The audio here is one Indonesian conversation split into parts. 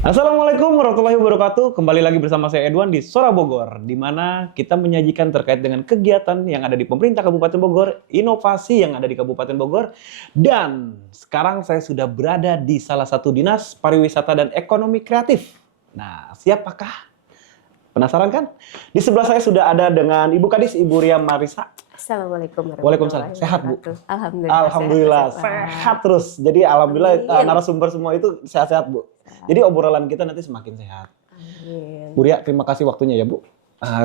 Assalamualaikum warahmatullahi wabarakatuh. Kembali lagi bersama saya Edwan di Sora Bogor, di mana kita menyajikan terkait dengan kegiatan yang ada di pemerintah Kabupaten Bogor, inovasi yang ada di Kabupaten Bogor, dan sekarang saya sudah berada di salah satu dinas pariwisata dan ekonomi kreatif. Nah, siapakah? Penasaran kan? Di sebelah saya sudah ada dengan Ibu Kadis, Ibu Ria Marisa. Assalamualaikum Waalaikumsalam. warahmatullahi Sehat, Bu? wabarakatuh. Alhamdulillah. Alhamdulillah sehat terus. Jadi alhamdulillah Amin. narasumber semua itu sehat-sehat, Bu. Jadi obrolan kita nanti semakin sehat. Amin. Bu Ria, terima kasih waktunya ya, Bu.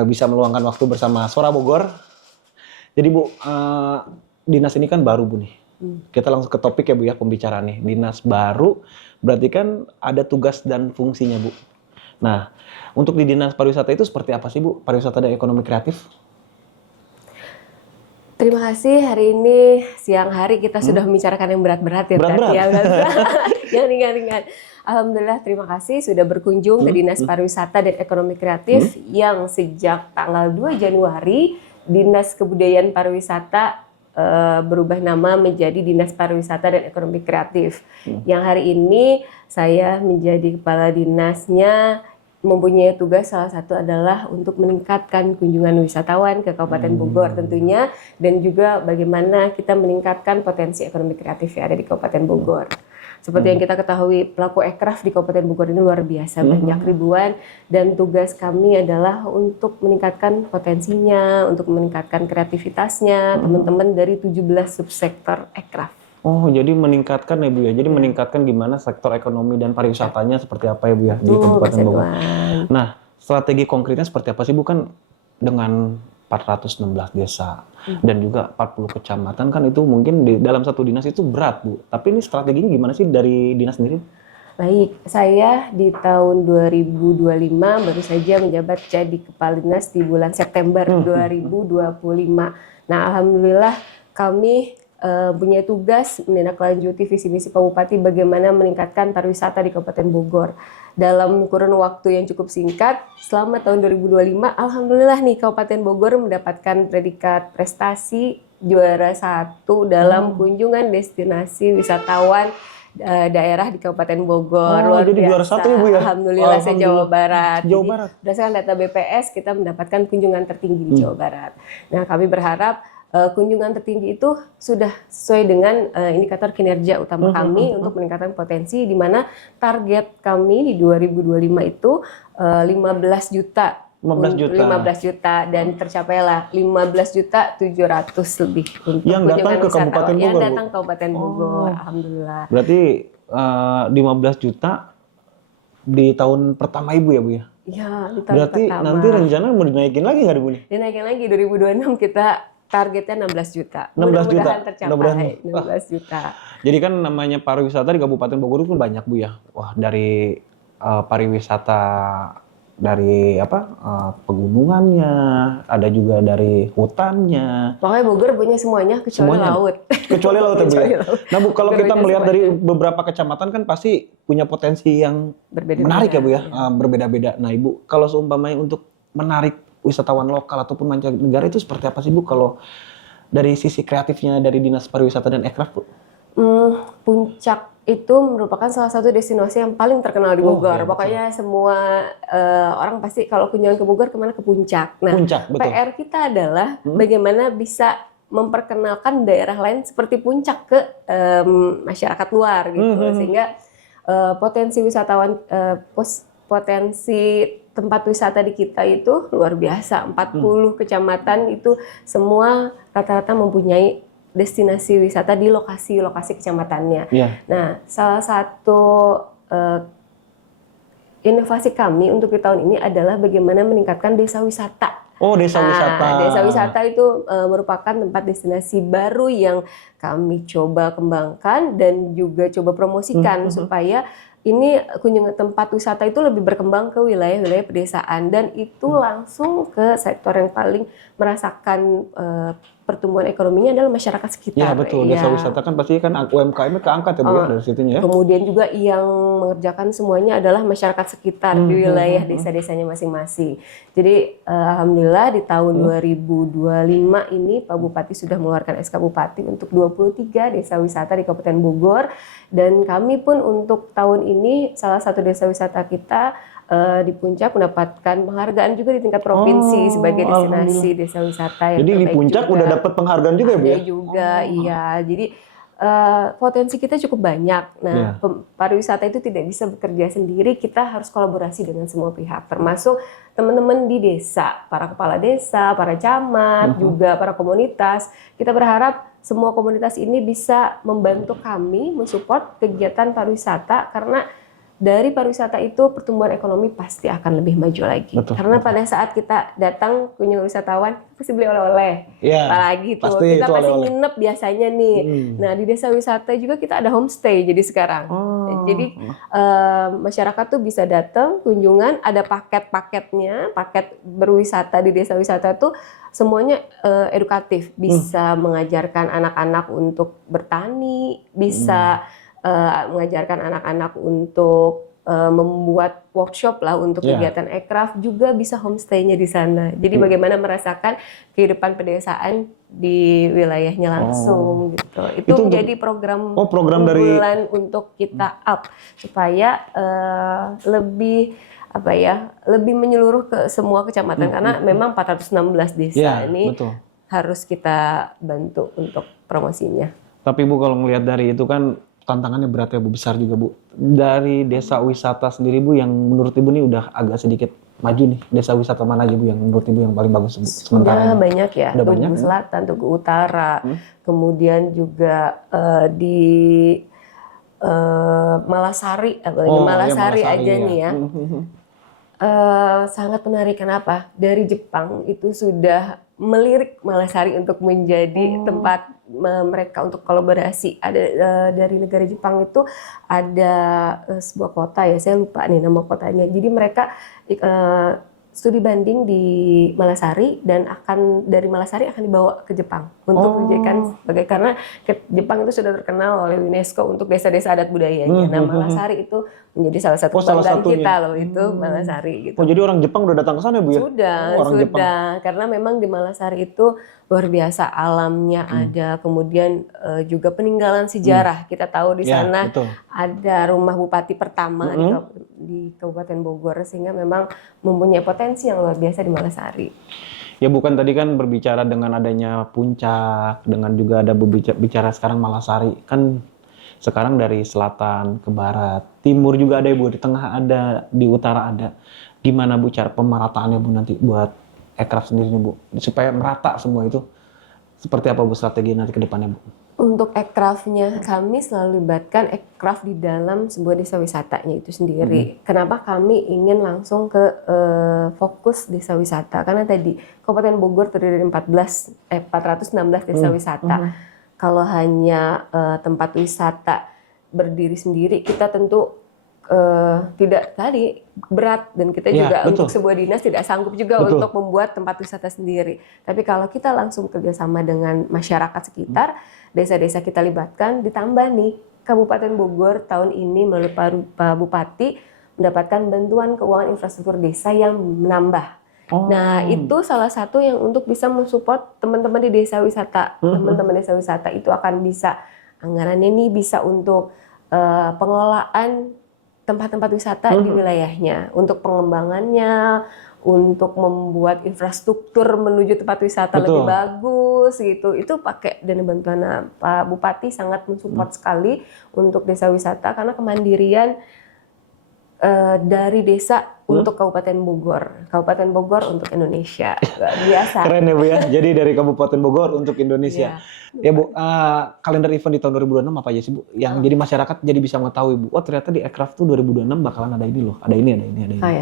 Bisa meluangkan waktu bersama Sora Bogor. Jadi Bu, dinas ini kan baru, Bu nih. Kita langsung ke topik ya, Bu ya, pembicaraan nih. Dinas baru berarti kan ada tugas dan fungsinya, Bu. Nah, untuk di Dinas Pariwisata itu seperti apa sih, Bu? Pariwisata dan ekonomi kreatif? Terima kasih, hari ini siang hari kita sudah membicarakan yang berat-berat ya. Berat-berat? Ya, yang ringan-ringan. Alhamdulillah, terima kasih sudah berkunjung ke Dinas Pariwisata dan Ekonomi Kreatif yang sejak tanggal 2 Januari Dinas Kebudayaan Pariwisata berubah nama menjadi Dinas Pariwisata dan Ekonomi Kreatif. Yang hari ini saya menjadi kepala dinasnya, mempunyai tugas salah satu adalah untuk meningkatkan kunjungan wisatawan ke Kabupaten Bogor tentunya, dan juga bagaimana kita meningkatkan potensi ekonomi kreatif yang ada di Kabupaten Bogor. Seperti yang kita ketahui, pelaku ekraf di Kabupaten Bogor ini luar biasa, banyak ribuan, dan tugas kami adalah untuk meningkatkan potensinya, untuk meningkatkan kreativitasnya teman-teman dari 17 subsektor ekraf. Oh, jadi meningkatkan ya, Bu ya. Jadi meningkatkan gimana sektor ekonomi dan pariwisatanya seperti apa ya, Bu ya, di Kabupaten Bogor. Nah, strategi konkretnya seperti apa sih, Bu? Kan dengan 416 desa dan juga 40 kecamatan kan itu mungkin di dalam satu dinas itu berat, Bu. Tapi ini strateginya gimana sih dari dinas sendiri? Baik, saya di tahun 2025 baru saja menjabat jadi kepala dinas di bulan September 2025. Nah, alhamdulillah kami punya tugas menindaklanjuti visi misi Pak Bupati bagaimana meningkatkan pariwisata di Kabupaten Bogor. Dalam kurun waktu yang cukup singkat, selama tahun 2025, alhamdulillah nih Kabupaten Bogor mendapatkan predikat prestasi juara 1 dalam kunjungan destinasi wisatawan daerah di Kabupaten Bogor. Luar jadi biasa. Juara 1 ya, Bu ya? Alhamdulillah, saya Jawa Barat. Jawa Barat. Berdasarkan data BPS, kita mendapatkan kunjungan tertinggi di Jawa Barat. Nah, kami berharap kunjungan tertinggi itu sudah sesuai dengan indikator kinerja utama kami untuk meningkatkan potensi, di mana target kami di 2025 itu 15 juta. 15 juta dan tercapailah 15.700.000 lebih untuk yang datang ke Kabupaten Bogor. Yang datang ke Kabupaten Bogor, alhamdulillah. Berarti 15 juta di tahun pertama Ibu ya, Bu ya? Iya, di tahun berarti pertama. Nanti rencana mau dinaikin lagi nggak, Bu nih? Dinaikin lagi 2026 kita targetnya 16 juta. 16 juta. Mudah-mudahan tercapai 16 juta. Jadi kan namanya pariwisata di Kabupaten Bogor itu banyak, Bu ya. Wah, dari pariwisata dari pegunungannya, ada juga dari hutannya. Pokoknya Bogor punya semuanya kecuali laut. Kecuali laut ya, Bu ya. Nah, Bu, kalau kita melihat dari beberapa kecamatan kan pasti punya potensi yang menarik ya, Bu ya. Berbeda-beda. Nah, Ibu, kalau seumpamanya untuk menarik wisatawan lokal ataupun mancanegara itu seperti apa sih, Bu, kalau dari sisi kreatifnya dari Dinas Pariwisata dan Ekraf, Bu? Puncak itu merupakan salah satu destinasi yang paling terkenal di Bogor. Pokoknya semua orang pasti kalau kunjungan ke Bogor kemana, ke Puncak. Nah, Puncak, betul. PR kita adalah bagaimana bisa memperkenalkan daerah lain seperti Puncak ke masyarakat luar gitu, sehingga potensi wisatawan, potensi tempat wisata di kita itu luar biasa. 40 kecamatan itu semua rata-rata mempunyai destinasi wisata di lokasi-lokasi kecamatannya. Nah, salah satu inovasi kami untuk di tahun ini adalah bagaimana meningkatkan desa wisata. Oh, desa wisata. Desa wisata itu merupakan tempat destinasi baru yang kami coba kembangkan dan juga coba promosikan supaya ini kunjungan tempat wisata itu lebih berkembang ke wilayah-wilayah pedesaan, dan itu langsung ke sektor yang paling merasakan pertumbuhan ekonominya adalah masyarakat sekitar. Iya betul, desa Ya. wisata kan pasti kan UMKM-nya keangkat ya Bu ya dari situnya ya. Kemudian juga yang mengerjakan semuanya adalah masyarakat sekitar di wilayah desa-desanya masing-masing. Jadi alhamdulillah di tahun 2025 ini Pak Bupati sudah mengeluarkan SK Bupati untuk 23 desa wisata di Kabupaten Bogor, dan kami pun untuk tahun ini salah satu desa wisata kita di Puncak mendapatkan penghargaan juga di tingkat provinsi sebagai destinasi desa wisata yang Jadi di terbaik Puncak juga. udah dapat penghargaan juga ya Bu Ada ya? juga, iya. Jadi potensi kita cukup banyak. Nah, pariwisata itu tidak bisa bekerja sendiri, kita harus kolaborasi dengan semua pihak, termasuk teman-teman di desa, para kepala desa, para camat, juga para komunitas. Kita berharap semua komunitas ini bisa membantu kami mensupport kegiatan pariwisata, karena dari pariwisata itu pertumbuhan ekonomi pasti akan lebih maju lagi. Betul, Karena pada saat kita datang kunjung wisatawan, pasti beli oleh-oleh. Iya, Apalagi tuh, pasti kita itu pasti oleh-oleh. nginep biasanya nih. Nah, di desa wisata juga kita ada homestay jadi sekarang. Jadi masyarakat tuh bisa datang kunjungan, ada paket-paketnya, paket berwisata di desa wisata tuh semuanya edukatif, bisa mengajarkan anak-anak untuk bertani, bisa mengajarkan anak-anak untuk membuat workshop lah untuk kegiatan aircraft, juga bisa homestay-nya di sana. Jadi bagaimana merasakan kehidupan pedesaan di wilayahnya langsung gitu. Itu menjadi program unggulan untuk kita up supaya lebih lebih menyeluruh ke semua kecamatan, karena memang 416 desa ini harus kita bantu untuk promosinya. Tapi Bu, kalau ngelihat dari itu kan tantangannya berat ya Bu, besar juga Bu. Dari desa wisata sendiri Bu, yang menurut Ibu nih udah agak sedikit maju nih, desa wisata mana aja Bu yang menurut Ibu yang paling bagus Bu? Sementara banyak ya, udah Tugu banyak, Selatan, Tugu Utara, kemudian juga di Malasari, Malasari aja nih ya. Sangat menarik. Kenapa? Dari Jepang itu sudah melirik Malasari untuk menjadi tempat mereka untuk kolaborasi. Ada dari negara Jepang itu ada sebuah kota ya, saya lupa nih nama kotanya. Jadi mereka studi banding di Malasari, dan dari Malasari akan dibawa ke Jepang untuk dijadikan sebagai, karena Jepang itu sudah terkenal oleh UNESCO untuk desa-desa adat budayanya. Nah, Malasari itu menjadi salah satu kebanggaan kita loh, itu Malasari gitu. Oh, jadi orang Jepang udah datang ke sana Bu ya? Sudah. Karena memang di Malasari itu luar biasa alamnya ada, kemudian juga peninggalan sejarah. Kita tahu di sana ada rumah bupati pertama di Kabupaten Bogor, sehingga memang mempunyai potensi yang luar biasa di Malasari. Ya bukan, tadi kan berbicara dengan adanya Puncak, dengan juga ada bicara sekarang Malasari. Kan sekarang dari selatan ke barat, timur juga ada ya Bu, di tengah ada, di utara ada. Gimana Bu cara pemerataannya Bu nanti buat aircraft sendiri nih Bu, supaya merata semua itu? Seperti apa Bu strategi nanti ke depannya Bu? Untuk aircraft-nya, kami selalu libatkan aircraft di dalam sebuah desa wisatanya itu sendiri. Kenapa kami ingin langsung ke fokus desa wisata? Karena tadi Kabupaten Bogor terdiri dari 416 desa wisata. Kalau hanya tempat wisata berdiri sendiri, kita tentu tidak berat, dan kita juga untuk sebuah dinas tidak sanggup juga untuk membuat tempat wisata sendiri. Tapi kalau kita langsung kerjasama dengan masyarakat sekitar, desa-desa kita libatkan, ditambah nih Kabupaten Bogor tahun ini melalui Pak Bupati mendapatkan bantuan keuangan infrastruktur desa yang menambah. Nah, itu salah satu yang untuk bisa mensupport teman-teman di desa wisata. Teman-teman desa wisata itu akan bisa, anggarannya nih bisa untuk pengelolaan tempat-tempat wisata di wilayahnya, untuk pengembangannya, untuk membuat infrastruktur menuju tempat wisata lebih bagus gitu. Itu pakai dana bantuan Pak Bupati, sangat mensupport sekali untuk desa wisata, karena kemandirian dari desa untuk Kabupaten Bogor untuk Indonesia. Biasa. Keren ya Bu ya. Jadi dari Kabupaten Bogor untuk Indonesia. Ya Bu, kalender event di tahun 2026 apa aja sih Bu? Yang jadi masyarakat jadi bisa mengetahui Bu, oh ternyata di aircraft tuh 2026 bakalan ada ini loh, ada ini.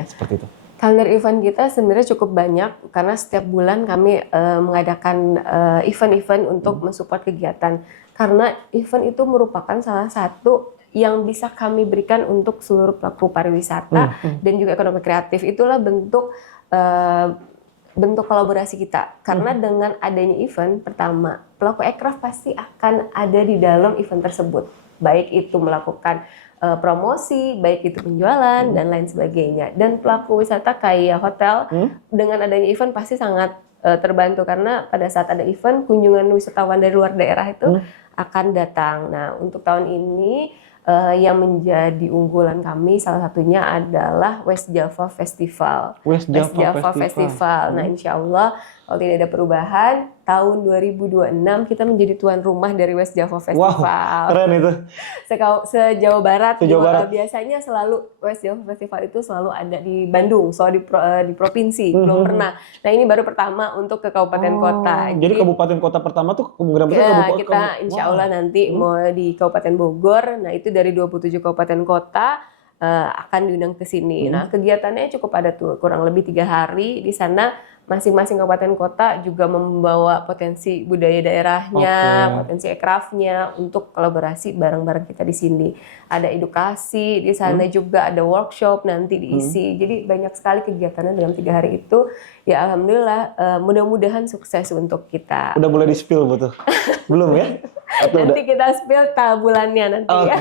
Seperti itu. Kalender event kita sebenarnya cukup banyak, karena setiap bulan kami mengadakan event-event untuk mensupport kegiatan. Karena event itu merupakan salah satu yang bisa kami berikan untuk seluruh pelaku pariwisata dan juga ekonomi kreatif. Itulah bentuk bentuk kolaborasi kita. Karena dengan adanya event, pertama, pelaku aircraft pasti akan ada di dalam event tersebut. Baik itu melakukan promosi, baik itu penjualan, dan lain sebagainya. Dan pelaku wisata kayak hotel, dengan adanya event pasti sangat terbantu. Karena pada saat ada event, kunjungan wisatawan dari luar daerah itu akan datang. Nah, untuk tahun ini, yang menjadi unggulan kami salah satunya adalah West Java Festival. West Java Festival. Nah, insya Allah kalau tidak ada perubahan, tahun 2026 kita menjadi tuan rumah dari West Java Festival. Wow, keren itu. Se-Jawa Barat. Se-Jawa Barat. Biasanya selalu West Java Festival itu selalu ada di Bandung, soal di provinsi, belum pernah. Nah, ini baru pertama untuk ke kabupaten kota. Jadi kabupaten kota pertama tuh kemungkinan besar kabupaten. Kita insya Allah nanti mau di Kabupaten Bogor. Nah, itu dari 27 kabupaten kota akan diundang ke sini. Nah, kegiatannya cukup ada tuh, kurang lebih 3 hari di sana. Masing-masing kabupaten kota juga membawa potensi budaya daerahnya, potensi aircraftnya untuk kolaborasi bareng-bareng kita di sini. Ada edukasi di sana juga, ada workshop nanti diisi. Jadi banyak sekali kegiatannya dalam 3 hari itu. Ya alhamdulillah, mudah-mudahan sukses untuk kita. Udah boleh di-spill betul? Belum ya? Nanti kita spill bulannya nanti ya.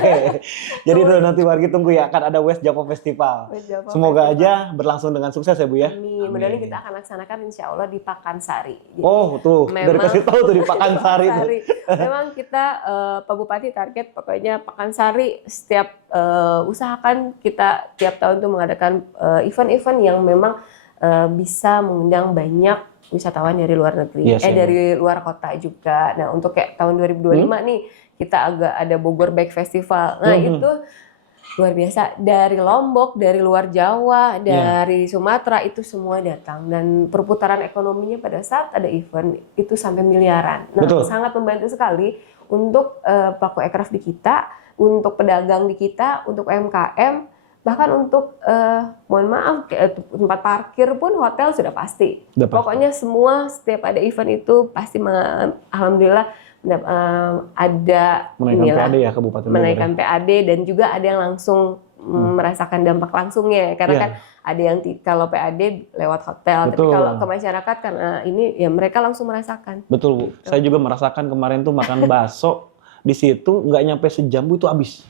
Jadi tuh nanti wargi tunggu ya, akan ada West Java Festival. Semoga aja berlangsung dengan sukses ya Bu ya. Amin. Mudah-mudahan kita akan laksanakan insya Allah di Pakansari. Jadi, tuh dari kasih tahu tuh di Pakansari. Memang kita Pak Bupati target pokoknya Pakansari setiap usahakan kita tiap tahun tuh mengadakan event-event yang memang bisa mengundang banyak wisatawan dari luar negeri, dari luar kota juga. Nah, untuk kayak tahun 2025 nih, kita agak ada Bogor Bike Festival. Nah, itu luar biasa. Dari Lombok, dari luar Jawa, dari Sumatera, itu semua datang. Dan perputaran ekonominya pada saat ada event, itu sampai miliaran. Nah, sangat membantu sekali untuk pelaku aircraft di kita, untuk pedagang di kita, untuk UMKM, bahkan untuk mohon maaf tempat parkir pun hotel sudah pasti. Pokoknya semua setiap ada event itu pasti alhamdulillah ada menaikkan PAD ya Kabupaten Bogor. Menaikkan PAD dan juga ada yang langsung merasakan dampak langsungnya karena kan ada yang kalau PAD lewat hotel, tapi kalau ke masyarakat karena ini ya mereka langsung merasakan. Betul Bu, saya juga merasakan kemarin tuh makan bakso di situ nggak nyampe sejam Bu itu habis.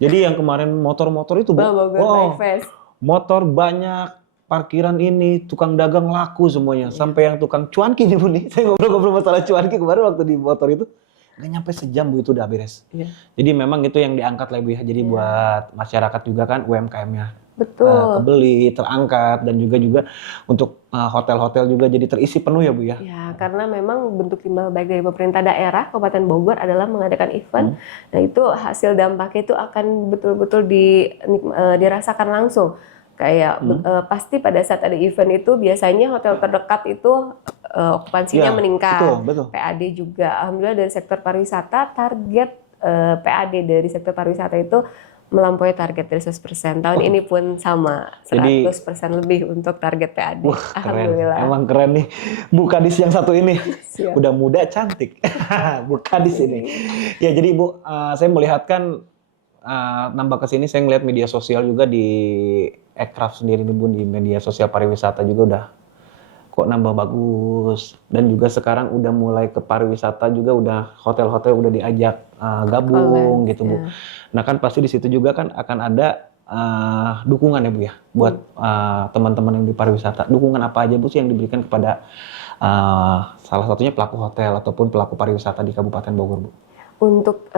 Jadi yang kemarin motor-motor itu Bu, motor banyak, parkiran ini, tukang dagang laku semuanya, sampai yang tukang cuanki nih Bu nih. Saya ngobrol-ngobrol masalah cuanki kemarin waktu di motor itu, nggak nyampe sejam Bu itu udah beres. Jadi memang itu yang diangkat lah Bu ya. Jadi buat masyarakat juga kan UMKM-nya. Kebeli, terangkat, dan juga untuk hotel-hotel juga jadi terisi penuh ya Bu ya? Ya, karena memang bentuk timbal balik dari pemerintah daerah Kabupaten Bogor adalah mengadakan event. Nah itu hasil dampaknya itu akan betul-betul dirasakan langsung. Kayak pasti pada saat ada event itu biasanya hotel terdekat itu okupansinya meningkat. Betul. PAD juga, alhamdulillah dari sektor pariwisata target PAD dari sektor pariwisata itu melampaui target dari 100%. Tahun ini pun sama, 100% lebih untuk target PAD. Alhamdulillah. Emang keren nih Bu Kadis yang satu ini. Udah muda, cantik. Bu Kadis ini. Ya jadi Bu, saya melihatkan nambah ke sini saya ngeliat media sosial juga di aircraft sendiri nih Bu, di media sosial pariwisata juga udah kok nambah bagus, dan juga sekarang udah mulai ke pariwisata juga udah hotel-hotel udah diajak gabung gitu Bu. Nah kan pasti di situ juga kan akan ada dukungan ya Bu ya buat teman-teman yang di pariwisata. Dukungan apa aja Bu sih yang diberikan kepada salah satunya pelaku hotel ataupun pelaku pariwisata di Kabupaten Bogor Bu? Untuk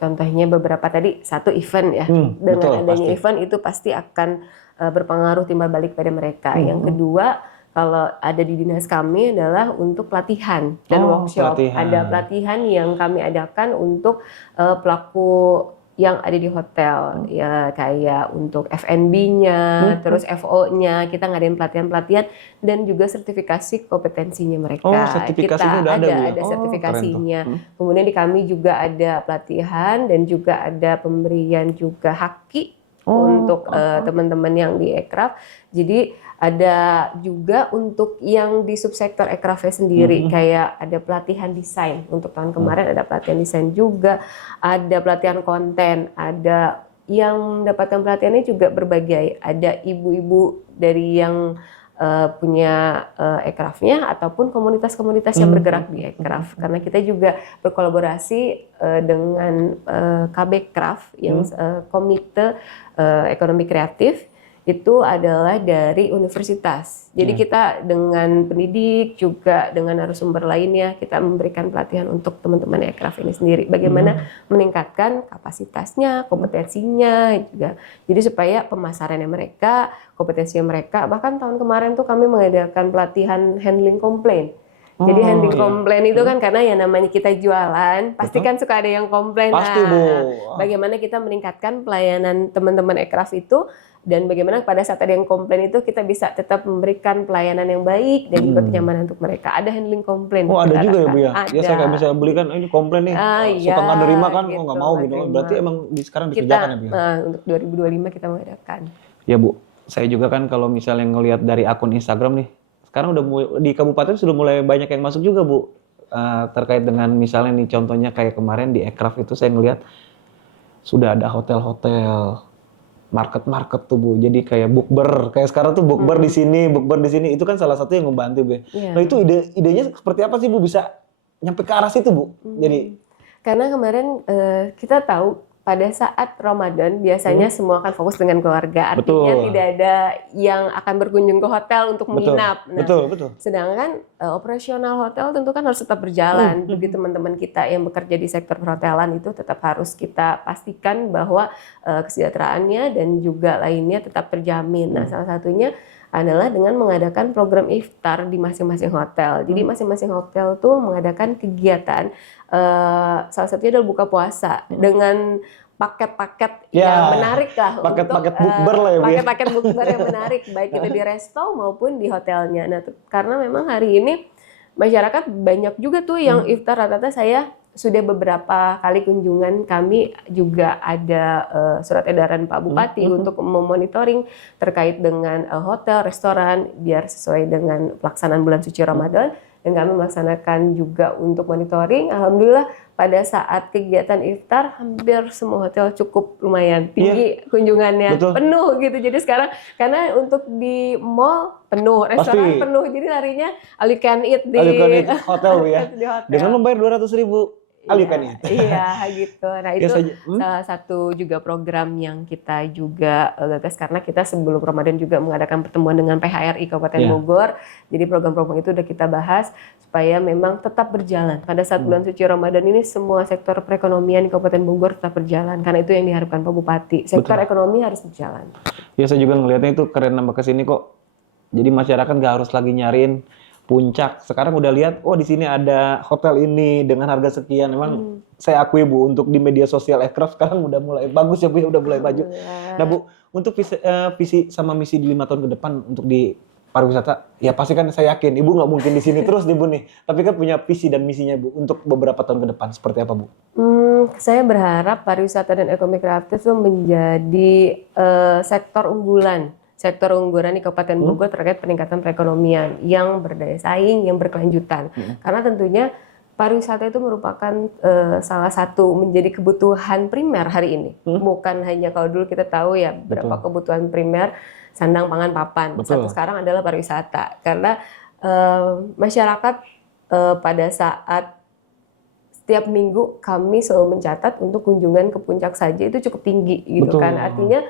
contohnya beberapa tadi satu event ya, dengan adanya event itu pasti akan berpengaruh timbal balik pada mereka. Yang kedua, kalau ada di dinas kami adalah untuk pelatihan dan workshop. Ada pelatihan yang kami adakan untuk pelaku yang ada di hotel, ya kayak untuk F&B-nya, terus FO-nya, kita ngadain pelatihan-pelatihan dan juga sertifikasi kompetensinya mereka. Sertifikasinya kita udah ada sertifikasinya. Kemudian di kami juga ada pelatihan dan juga ada pemberian juga haki untuk teman-teman yang di aircraft. Jadi ada juga untuk yang di subsektor aircraft sendiri, kayak ada pelatihan desain. Untuk tahun kemarin ada pelatihan desain juga, ada pelatihan konten, ada yang mendapatkan pelatihannya juga berbagai. Ada ibu-ibu dari yang punya aircraft-nya ataupun komunitas-komunitas yang bergerak di aircraft. Karena kita juga berkolaborasi dengan KB Craft yang komite ekonomi kreatif itu adalah dari universitas. Jadi kita dengan pendidik juga dengan narasumber lainnya kita memberikan pelatihan untuk teman-teman aircraft ini sendiri. Bagaimana meningkatkan kapasitasnya, kompetensinya juga. Jadi supaya pemasarannya mereka, kompetensinya mereka. Bahkan tahun kemarin tuh kami mengadakan pelatihan handling komplain. Jadi handling komplain itu kan karena yang namanya kita jualan, pasti kan suka ada yang komplain. Pasti, Bu. Bagaimana kita meningkatkan pelayanan teman-teman aircraft itu dan bagaimana pada saat ada yang komplain itu kita bisa tetap memberikan pelayanan yang baik dan juga kenyamanan untuk mereka. Ada handling komplain. Oh ada juga ya Bu ya? Ada. Ya saya kayak bisa beli kan ini komplain nih, suka nggak nerima kan, gitu, nggak mau gitu. Berarti emang sekarang dikerjakan ya Bu ya? Untuk 2025 kita mengadakan. Ya Bu, saya juga kan kalau misalnya ngelihat dari akun Instagram nih, sekarang udah di kabupaten sudah mulai banyak yang masuk juga Bu. Terkait dengan misalnya nih contohnya kayak kemarin di aircraft itu saya ngelihat sudah ada hotel-hotel, market tuh Bu. Jadi kayak bukber, kayak sekarang tuh bukber di sini, bukber di sini. Itu kan salah satu yang membantu Bu. Nah itu idenya seperti apa sih Bu bisa nyampe ke arah situ Bu? Jadi karena kemarin kita tahu pada saat Ramadan biasanya semua akan fokus dengan keluarga. Artinya tidak ada yang akan berkunjung ke hotel untuk menginap. Nah, betul. Sedangkan operasional hotel tentu kan harus tetap berjalan. Bagi teman-teman kita yang bekerja di sektor perhotelan itu tetap harus kita pastikan bahwa kesejahteraannya dan juga lainnya tetap terjamin. Nah, salah satunya adalah dengan mengadakan program iftar di masing-masing hotel. Jadi masing-masing hotel tuh mengadakan kegiatan salah satunya adalah buka puasa dengan paket-paket yang menarik lah, paket-paket bukber lah ya Bu. Paket-paket bukber yang menarik baik itu di resto maupun di hotelnya. Nah, karena memang hari ini masyarakat banyak juga tuh yang iftar, rata-rata saya sudah beberapa kali kunjungan kami juga ada surat edaran Pak Bupati untuk memonitoring terkait dengan hotel, restoran biar sesuai dengan pelaksanaan bulan suci Ramadan. Dan kami melaksanakan juga untuk monitoring. Alhamdulillah pada saat kegiatan iftar hampir semua hotel cukup lumayan tinggi kunjungannya. Penuh gitu. Jadi sekarang karena untuk di mall penuh, restoran penuh. Jadi larinya all you can eat di hotel Bu ya. di hotel. Dengan membayar 200.000 Iya gitu. Nah itu salah satu juga program yang kita juga gagas karena kita sebelum Ramadan juga mengadakan pertemuan dengan PHRI Kabupaten Bogor. Jadi program-program itu udah kita bahas supaya memang tetap berjalan. Pada saat bulan suci Ramadan ini semua sektor perekonomian di Kabupaten Bogor tetap berjalan karena itu yang diharapkan Pak Bupati. Sektor ekonomi harus berjalan. Ya saya juga ngelihatnya itu keren nambah kesini kok. Jadi masyarakat nggak harus lagi nyariin puncak. Sekarang udah lihat, oh di sini ada hotel ini dengan harga sekian. Memang saya akui Bu, untuk di media sosial aircraft sekarang udah mulai bagus ya Bu, udah mulai maju. Nah Bu, untuk visi sama misi di 5 tahun ke depan untuk di pariwisata, ya pasti kan saya yakin Ibu nggak mungkin di sini terus nih Bu nih. Tapi kan punya visi dan misinya Bu untuk beberapa tahun ke depan seperti apa Bu? Saya berharap pariwisata dan ekonomi kreatif itu menjadi sektor unggulan di Kabupaten Bogor terkait peningkatan perekonomian yang berdaya saing, yang berkelanjutan. Karena tentunya pariwisata itu merupakan salah satu menjadi kebutuhan primer hari ini. Bukan hanya kalau dulu kita tahu ya berapa kebutuhan primer, sandang, pangan, papan. Satu sekarang adalah pariwisata. Karena masyarakat pada saat setiap minggu kami selalu mencatat untuk kunjungan ke puncak saja itu cukup tinggi gitu kan. Artinya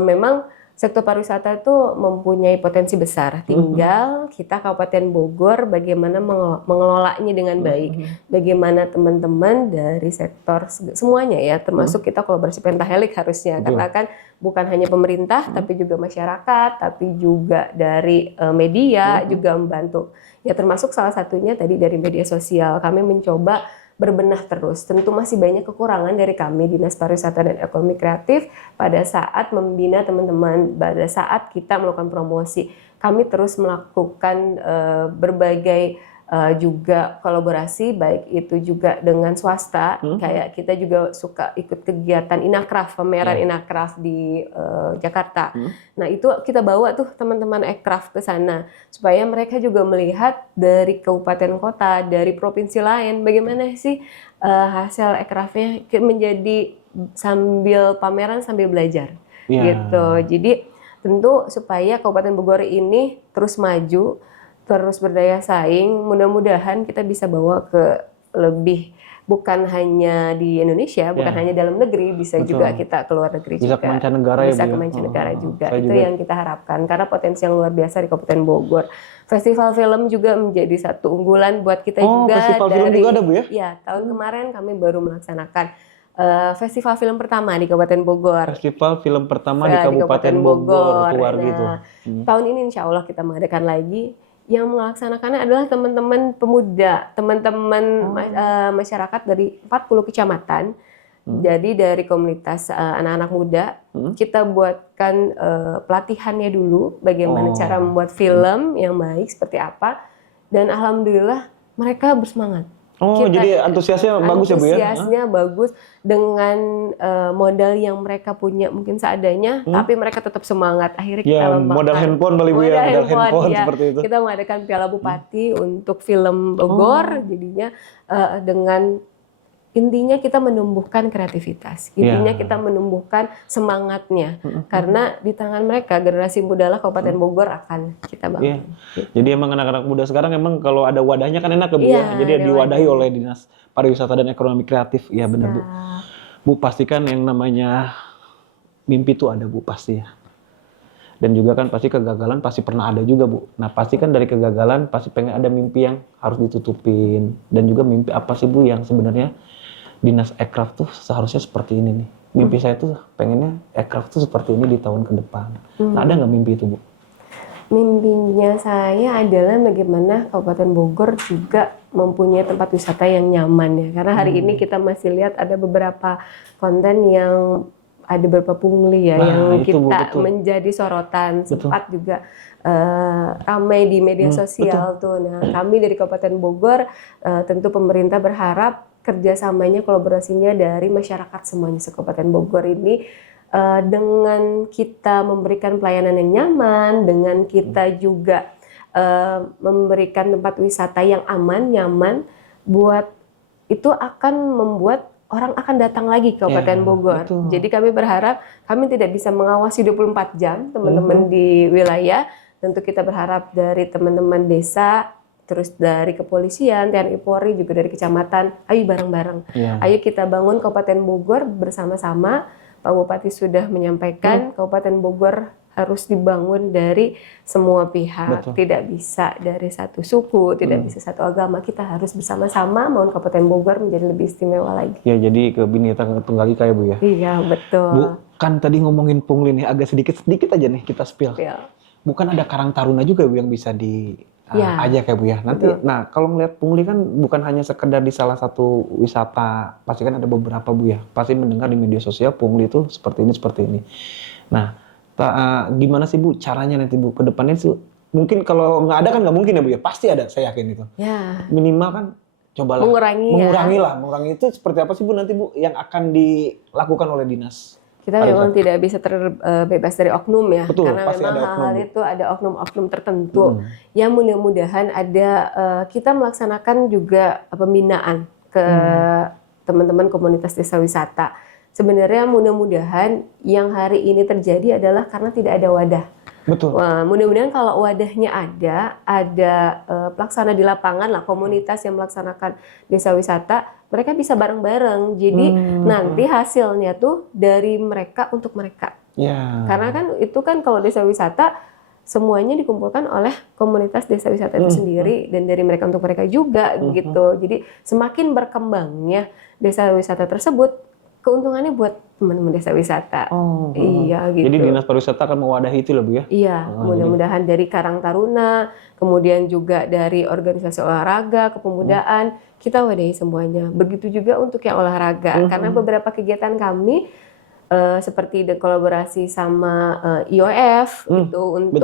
memang sektor pariwisata itu mempunyai potensi besar. Tinggal kita Kabupaten Bogor bagaimana mengelolanya dengan baik. Bagaimana teman-teman dari sektor semuanya ya, termasuk kita kolaborasi pentahelik harusnya. Karena kan bukan hanya pemerintah, tapi juga masyarakat, tapi juga dari media juga membantu. Ya termasuk salah satunya tadi dari media sosial. Kami mencoba berbenah terus. Tentu masih banyak kekurangan dari kami Dinas Pariwisata dan Ekonomi Kreatif pada saat membina teman-teman, pada saat kita melakukan promosi. Kami terus melakukan berbagai juga kolaborasi, baik itu juga dengan swasta. Kayak kita juga suka ikut kegiatan Inacraft, pameran Inacraft di Jakarta. Nah itu kita bawa tuh teman-teman aircraft ke sana supaya mereka juga melihat dari kabupaten kota, dari provinsi lain bagaimana sih hasil aircraftnya menjadi sambil pameran sambil belajar gitu. Jadi tentu supaya Kabupaten Bogor ini terus maju, terus berdaya saing, mudah-mudahan kita bisa bawa ke lebih, bukan hanya di Indonesia, bukan Ya. hanya dalam negeri, bisa Betul. juga kita keluar negeri Bisa ke juga. mancanegara ya, Bisa Bu, ke ya? mancanegara juga. Saya Itu juga. yang kita harapkan karena potensi yang luar biasa di Kabupaten Bogor. Festival film juga menjadi satu unggulan buat kita juga. Festival film juga ada, Bu, ya? Ya, tahun kemarin kami baru melaksanakan festival film pertama di Kabupaten Bogor. Festival film pertama di Kabupaten Bogor, keluar gitu. Nah, tahun ini insya Allah kita mengadakan lagi. Yang melaksanakannya adalah teman-teman pemuda, teman-teman masyarakat dari 40 kecamatan. Jadi dari komunitas anak-anak muda, kita buatkan pelatihannya dulu, bagaimana cara membuat film yang baik, seperti apa. Dan alhamdulillah mereka bersemangat. Jadi antusiasnya bagus ya, Bu, ya? Antusiasnya bagus dengan modal yang mereka punya mungkin seadanya, tapi mereka tetap semangat. Akhirnya kita lombakan. Modal handphone kali, Bu, ya? Modal handphone seperti itu. Kita mengadakan Piala Bupati untuk film Bogor, jadinya dengan intinya kita menumbuhkan kreativitas, intinya kita menumbuhkan semangatnya, karena di tangan mereka generasi muda lah Kabupaten Bogor akan kita bangun. Jadi emang anak-anak muda sekarang emang kalau ada wadahnya kan enak ya, Bu, ya? Jadi diwadahi oleh Dinas Pariwisata dan Ekonomi Kreatif. Iya benar, Bu. Bu, pastikan yang namanya mimpi itu ada, Bu, pasti ya. Dan juga kan pasti kegagalan pasti pernah ada juga, Bu. Nah, pasti kan dari kegagalan pasti pengen ada mimpi yang harus ditutupin. Dan juga mimpi apa sih, Bu, yang sebenarnya Dinas Ekraf tuh seharusnya seperti ini nih. Mimpi saya tuh pengennya Ekraf tuh seperti ini di tahun ke depan. Nah, ada nggak mimpi itu, Bu? Mimpinya saya adalah bagaimana Kabupaten Bogor juga mempunyai tempat wisata yang nyaman ya. Karena hari ini kita masih lihat ada beberapa konten yang ada beberapa pungli ya, yang kita menjadi sorotan. Sempat juga ramai di media sosial tuh. Nah, kami dari Kabupaten Bogor tentu pemerintah berharap kerjasamanya, kolaborasinya dari masyarakat semuanya se-Kabupaten Bogor ini, dengan kita memberikan pelayanan yang nyaman, dengan kita juga memberikan tempat wisata yang aman, nyaman, buat itu akan membuat orang akan datang lagi ke Kabupaten Bogor. Jadi kami berharap, kami tidak bisa mengawasi 24 jam teman-teman di wilayah, tentu kita berharap dari teman-teman desa, terus dari kepolisian, TNI Polri, juga dari kecamatan, ayo bareng-bareng. Ayo kita bangun Kabupaten Bogor bersama-sama. Pak Bupati sudah menyampaikan Kabupaten Bogor harus dibangun dari semua pihak. Tidak bisa dari satu suku, tidak bisa satu agama. Kita harus bersama-sama membangun Kabupaten Bogor menjadi lebih istimewa lagi. Ya, jadi ke Bhinneka Tunggal Ika ya, Bu, ya? Iya, betul. Bu, kan tadi ngomongin pungli nih, agak sedikit aja nih kita spill. Bukan ada Karang Taruna juga, Bu, yang bisa ajak ya, Bu, ya? Nanti, nah kalau ngeliat pungli kan bukan hanya sekedar di salah satu wisata, pasti kan ada beberapa, Bu, ya? Pasti mendengar di media sosial pungli itu seperti ini. Nah, gimana sih, Bu, caranya nanti, Bu, ke depannya sih? Mungkin kalau nggak ada kan nggak mungkin ya, Bu, ya? Pasti ada, saya yakin itu. Minimal kan cobalah mengurangi itu seperti apa sih, Bu, nanti, Bu, yang akan dilakukan oleh dinas? Kita memang tidak bisa terbebas dari oknum ya, karena pasti memang ada hal-hal itu ada oknum-oknum tertentu yang mudah-mudahan ada, kita melaksanakan juga pembinaan ke teman-teman komunitas desa wisata. Sebenarnya mudah-mudahan yang hari ini terjadi adalah karena tidak ada wadah. Mudah-mudahan kalau wadahnya ada pelaksana di lapangan lah, komunitas yang melaksanakan desa wisata, mereka bisa bareng-bareng. Jadi nanti hasilnya tuh dari mereka untuk mereka. Karena kan itu kan kalau desa wisata semuanya dikumpulkan oleh komunitas desa wisata itu sendiri dan dari mereka untuk mereka juga gitu. Jadi semakin berkembangnya desa wisata tersebut, keuntungannya buat teman-teman desa wisata. Iya gitu. Jadi Dinas Pariwisata akan mewadahi itu loh, Bu, ya? Iya, mudah-mudahan dari Karang Taruna, kemudian juga dari organisasi olahraga, kepemudaan, kita wadahi semuanya. Begitu juga untuk yang olahraga, karena beberapa kegiatan kami seperti kolaborasi sama IOF itu untuk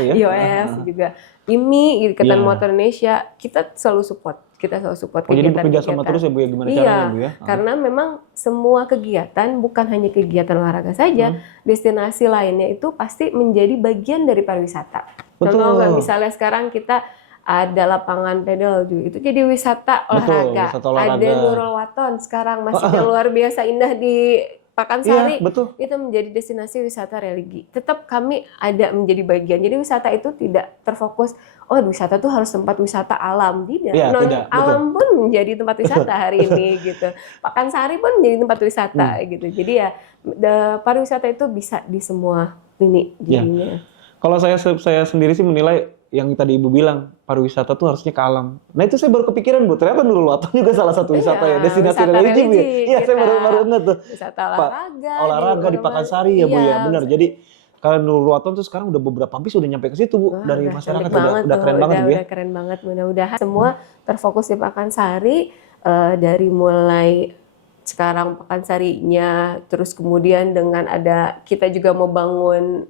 IOF juga IMI, Ikatan Motor Indonesia, kita selalu support. Jadi bekerja sama terus ya, Bu, ya? Gimana caranya, Bu, ya? Karena memang semua kegiatan bukan hanya kegiatan olahraga saja, destinasi lainnya itu pasti menjadi bagian dari pariwisata. Contoh misalnya sekarang kita ada lapangan pedal juga, itu jadi wisata olahraga. Ada Nurul Waton sekarang masih yang luar biasa indah di Pakansari Iya, betul. itu menjadi destinasi wisata religi. Tetap kami ada menjadi bagian. Jadi wisata itu tidak terfokus, oh wisata tuh harus tempat wisata alam. Tidak. Iya, Non tidak, betul. alam pun menjadi tempat wisata hari ini gitu. Pakansari pun menjadi tempat wisata gitu. Jadi ya pariwisata itu bisa di semua ini Iya. jadinya. Kalau saya sendiri sih menilai yang tadi Ibu bilang, pariwisata tuh harusnya ke alam. Nah itu saya baru kepikiran Bu, ternyata Nurul Waton juga salah satu wisata Iya, ya, destinasi wisata religi Bu ya. religi Iya, saya kita. baru ingat tuh. Wisata Pak, olahraga di Pakansari ya Bu Iya, ya, benar. Jadi kalau Nurul Waton tuh sekarang udah beberapa bis udah nyampe ke situ Bu, wah, dari udah masyarakat cantik banget udah tuh, keren banget Bu ya. udah keren banget. Mudah-mudahan semua terfokus di Pakansari, dari mulai sekarang Pakansarinya, terus kemudian dengan ada kita juga mau bangun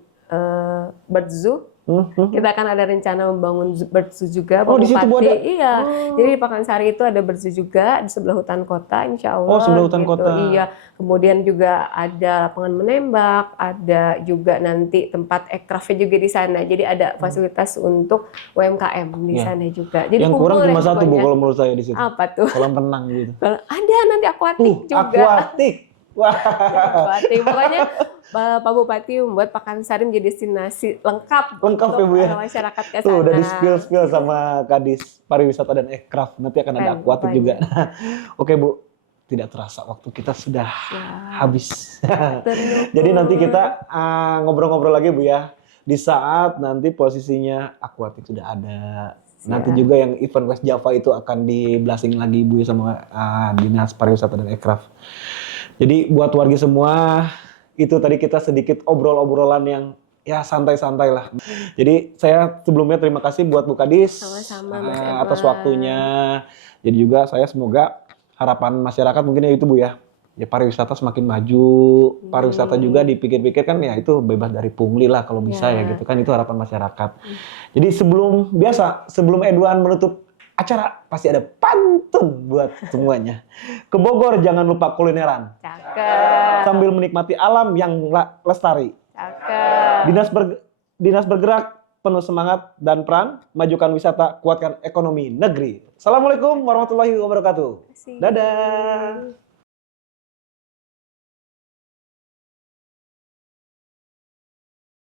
bird zoo. Kita akan ada rencana membangun bird zoo juga. Oh, di situ Bu ada? Iya. Jadi di Pakansari itu ada bird zoo juga di sebelah hutan kota, insya Allah. Oh, sebelah hutan kota. Iya. Kemudian juga ada lapangan menembak, ada juga nanti tempat aircraft juga di sana. Jadi ada fasilitas untuk UMKM di sana juga. Jadi Yang kurang kumpul cuma deh satu Bu pokoknya. kalau menurut saya di situ. Apa tuh? Kolam renang gitu. Ada nanti akuatik juga. Akuatik. Wah. Akuatik. Pokoknya Pak Bupati membuat Pakansari menjadi destinasi lengkap Lengkap ya Bu ya. masyarakat ke sana. Tuh udah di spill sama Kadis Pariwisata dan Aircraft. Nanti akan ada akuatik juga. Oke Bu, tidak terasa waktu kita sudah habis. Jadi nanti kita ngobrol-ngobrol lagi Bu ya. Di saat nanti posisinya akuatik sudah ada. Nanti juga yang event West Java itu akan di blasting lagi Bu sama Dinas Pariwisata dan Aircraft. Jadi buat warga semua, itu tadi kita sedikit obrol-obrolan yang ya santai-santai lah. Jadi saya sebelumnya terima kasih buat Bu Kadis atas waktunya. Jadi juga saya semoga harapan masyarakat mungkin ya itu Bu ya. Ya pariwisata semakin maju, pariwisata juga dipikir-pikir kan ya itu bebas dari pungli lah kalau bisa ya gitu kan, itu harapan masyarakat. Jadi sebelum Edwan menutup acara pasti ada pantun buat semuanya. Ke Bogor jangan lupa kulineran. Cakep. Sambil menikmati alam yang lestari. Cakep. Dinas bergerak penuh semangat dan peran, majukan wisata, kuatkan ekonomi negeri. Assalamualaikum warahmatullahi wabarakatuh. Dadah.